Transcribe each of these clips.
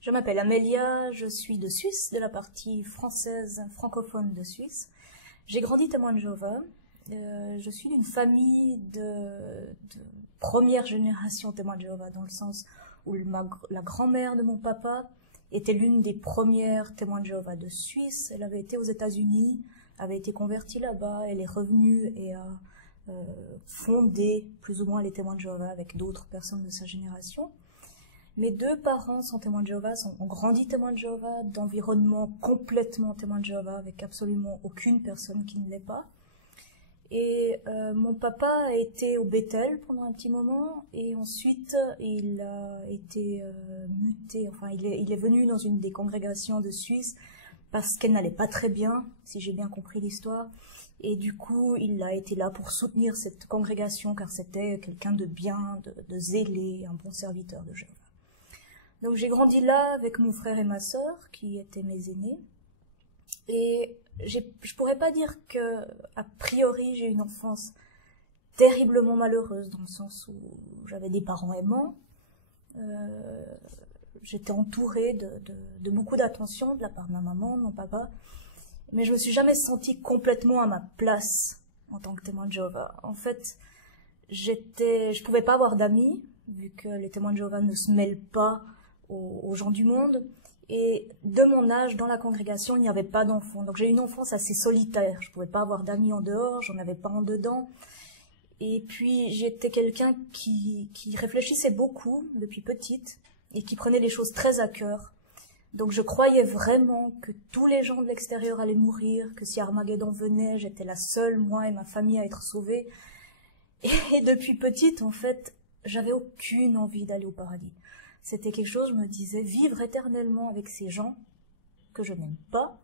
Je m'appelle Amélia, je suis de Suisse, de la partie française francophone de Suisse. J'ai grandi témoin de Jéhovah. Je suis d'une famille de première génération témoin de Jéhovah, dans le sens où la grand-mère de mon papa était l'une des premières témoins de Jéhovah de Suisse. Elle avait été aux États-Unis, avait été convertie là-bas, elle est revenue et a fondé plus ou moins les témoins de Jéhovah avec d'autres personnes de sa génération. Mes deux parents sont témoins de Jéhovah, ont grandi témoins de Jéhovah, d'environnement complètement témoins de Jéhovah, avec absolument aucune personne qui ne l'est pas. Et mon papa a été au Bethel pendant un petit moment, et ensuite il a été muté, enfin il est venu dans une des congrégations de Suisse, parce qu'elle n'allait pas très bien, si j'ai bien compris l'histoire, et du coup il a été là pour soutenir cette congrégation, car c'était quelqu'un de bien, de zélé, un bon serviteur de Jéhovah. Donc j'ai grandi là avec mon frère et ma sœur, qui étaient mes aînés. Et je pourrais pas dire que, a priori, j'ai une enfance terriblement malheureuse, dans le sens où j'avais des parents aimants. J'étais entourée de beaucoup d'attention de la part de ma maman, de mon papa. Mais je me suis jamais sentie complètement à ma place en tant que témoin de Jéhovah. En fait, je pouvais pas avoir d'amis, vu que les témoins de Jéhovah ne se mêlent pas aux gens du monde, et de mon âge, dans la congrégation, il n'y avait pas d'enfants. Donc j'ai eu une enfance assez solitaire, je ne pouvais pas avoir d'amis en dehors, j'en avais pas en dedans, et puis j'étais quelqu'un qui réfléchissait beaucoup depuis petite, et qui prenait les choses très à cœur. Donc je croyais vraiment que tous les gens de l'extérieur allaient mourir, que si Armageddon venait, j'étais la seule, moi et ma famille, à être sauvés. Et depuis petite, en fait, j'avais aucune envie d'aller au paradis. C'était quelque chose, je me disais, vivre éternellement avec ces gens que je n'aime pas.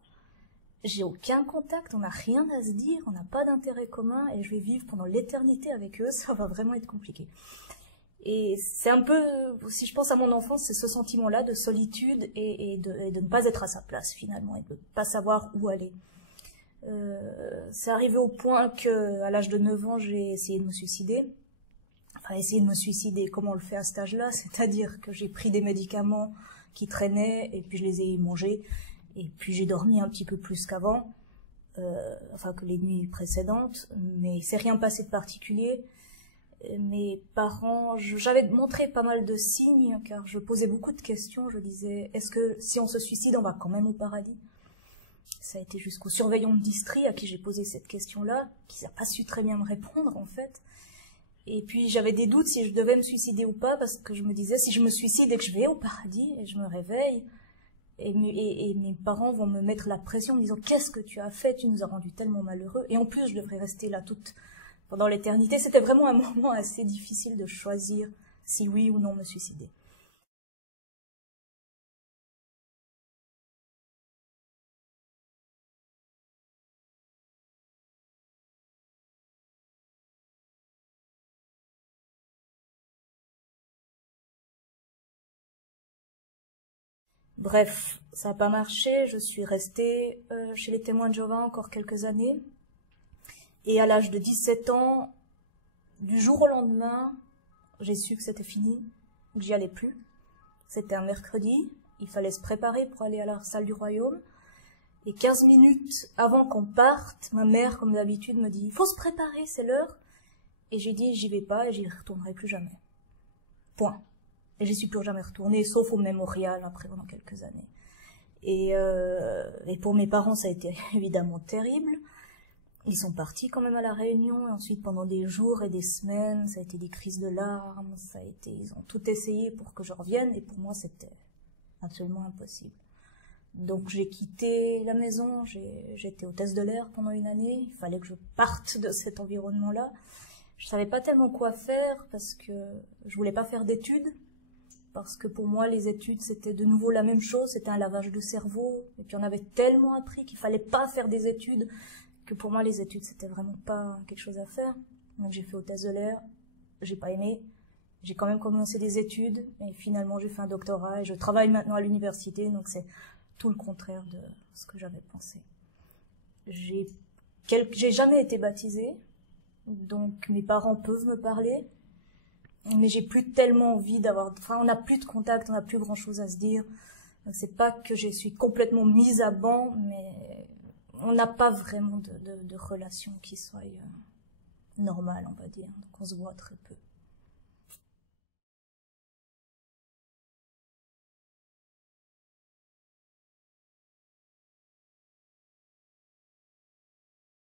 J'ai aucun contact, on n'a rien à se dire, on n'a pas d'intérêt commun et je vais vivre pendant l'éternité avec eux, ça va vraiment être compliqué. Et c'est un peu, si je pense à mon enfance, c'est ce sentiment-là de solitude et de ne pas être à sa place finalement, et de ne pas savoir où aller. C'est arrivé au point que, à l'âge de 9 ans, j'ai essayé de me suicider. Enfin, essayer de me suicider, comment on le fait à cet âge-là, c'est-à-dire que j'ai pris des médicaments qui traînaient, et puis je les ai mangés, et puis j'ai dormi un petit peu plus qu'avant, enfin que les nuits précédentes, mais il s'est rien passé de particulier. Mes parents, j'avais montré pas mal de signes, car je posais beaucoup de questions, je disais, est-ce que si on se suicide, on va quand même au paradis? Ça a été jusqu'au surveillant de district à qui j'ai posé cette question-là, qui n'a pas su très bien me répondre en fait. Et puis j'avais des doutes si je devais me suicider ou pas, parce que je me disais, si je me suicide et que je vais au paradis, et je me réveille, et mes parents vont me mettre la pression en me disant, qu'est-ce que tu as fait, tu nous as rendus tellement malheureux, et en plus je devrais rester là pendant l'éternité. C'était vraiment un moment assez difficile de choisir si oui ou non me suicider. Bref, ça n'a pas marché, je suis restée chez les témoins de Jéhovah encore quelques années. Et à l'âge de 17 ans, du jour au lendemain, j'ai su que c'était fini, que j'y allais plus. C'était un mercredi, il fallait se préparer pour aller à la salle du royaume. Et 15 minutes avant qu'on parte, ma mère, comme d'habitude, me dit « Il faut se préparer, c'est l'heure ». Et j'ai dit « J'y vais pas et j'y retournerai plus jamais ». Point. Et j'y suis plus jamais retournée, sauf au mémorial après pendant quelques années. Et pour mes parents, ça a été évidemment terrible. Ils sont partis quand même à la Réunion, et ensuite pendant des jours et des semaines, ça a été des crises de larmes, ils ont tout essayé pour que je revienne, et pour moi c'était absolument impossible. Donc j'ai quitté la maison, j'étais hôtesse de l'air pendant une année, il fallait que je parte de cet environnement-là. Je savais pas tellement quoi faire, parce que je voulais pas faire d'études, parce que pour moi les études c'était de nouveau la même chose, c'était un lavage de cerveau, et puis on avait tellement appris qu'il fallait pas faire des études, que pour moi les études c'était vraiment pas quelque chose à faire. Donc j'ai fait hôtesse de l'air, j'ai pas aimé, j'ai quand même commencé des études, et finalement j'ai fait un doctorat, et je travaille maintenant à l'université, donc c'est tout le contraire de ce que j'avais pensé. J'ai jamais été baptisée, donc mes parents peuvent me parler, mais j'ai plus tellement envie d'avoir, enfin on n'a plus de contact, on n'a plus grand chose à se dire, Donc c'est pas que je suis complètement mise à banc, mais on n'a pas vraiment de relation qui soit normale, on va dire. Donc on se voit très peu.